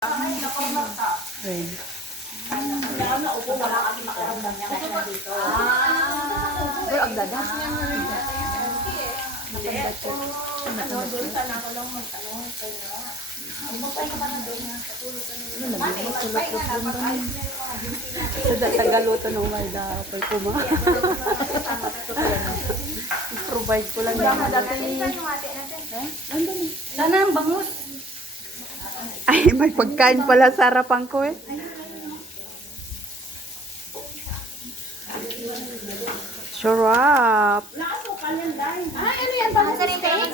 Ayun. Pero ang dadas niya Tagaluto ng umalda. Pag kuma. Provide ko lang naman. sana ang bangus. Ay, may pagkain pala sa harapan ko eh. Sarap. Ano yan? Bangus steak?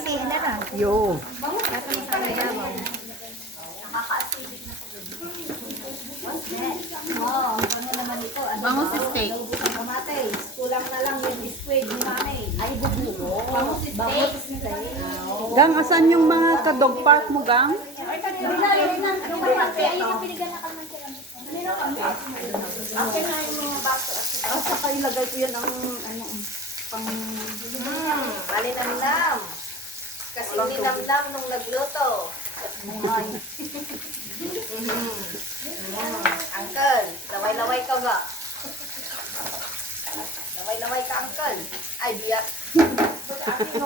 Yo. Bangus steak. Kulang na lang yung squid ni mami. Ay, bubuo. Bangus steak. Gang, asan yung mga ka-dog park mo, Gang? Akin na yung mga baso. Ah, saka ilagay ko yan ang pang... Alinamnam. Kasi ninamnam nung nagluto. Uncle, laway-laway ka ba? Laway-laway ka, Uncle. Ay, biyak.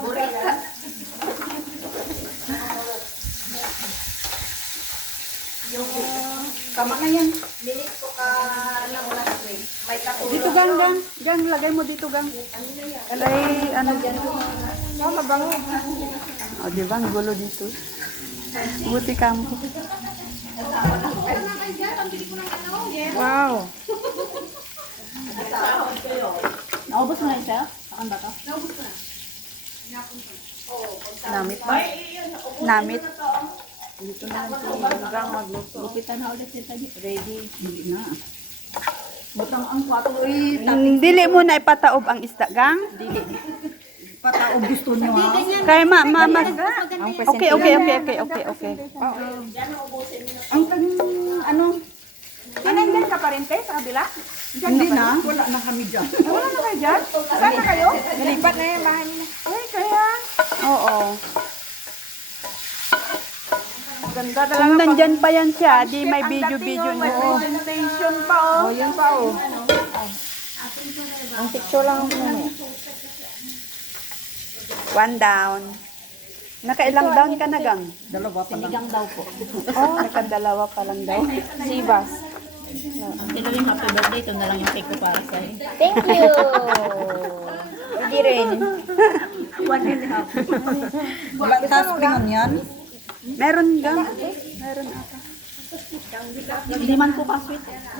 Burik ka. Yung Tama na yan. minute ko ka ng last week, may katulong. Dito, Gang, Gang. Gang, lagay mo dito, Gang. Alay, ano dyan? Oh, mabango. O, di ba? Ang gulo dito. Buti ka mo. Wow. Naubos mo na isa? Saan ba to? Namit ba? Namit. Dito na lang si Gang magluto. Lupitan na ulit siya. Ready. Hindi na. Butang ang kwato. Uy, Dili mo na ipataob ang isda, Gang. dili. Pataog gusto niyo ha? Kaya mas... Okay. Ang ano? Anong ka pa rin, te, sa kabila? Hindi na. Wala na kami dyan. Wala na kayo dyan? Saan na kayo? Nalipat na yung bahay nila. Ay, kaya. Oo. Ganda Kung nandyan pa yan siya, di may video-video May nyo. presentation pa, oh. Oh, yan pa, oh. Ang picture lang ako naman. One down. Nakailang down ka na, Gang? Dalawa pa lang. Sinigang daw po. Oh, nakadalawa pa lang daw. Sibas. Ito yung happy birthday. Ito na lang yung cake ko para sa'yo. Thank you. Hindi rin. One and a half. Wala tasking yan? Meron, Gang. Meron ata. Hindi man po ka-sweet.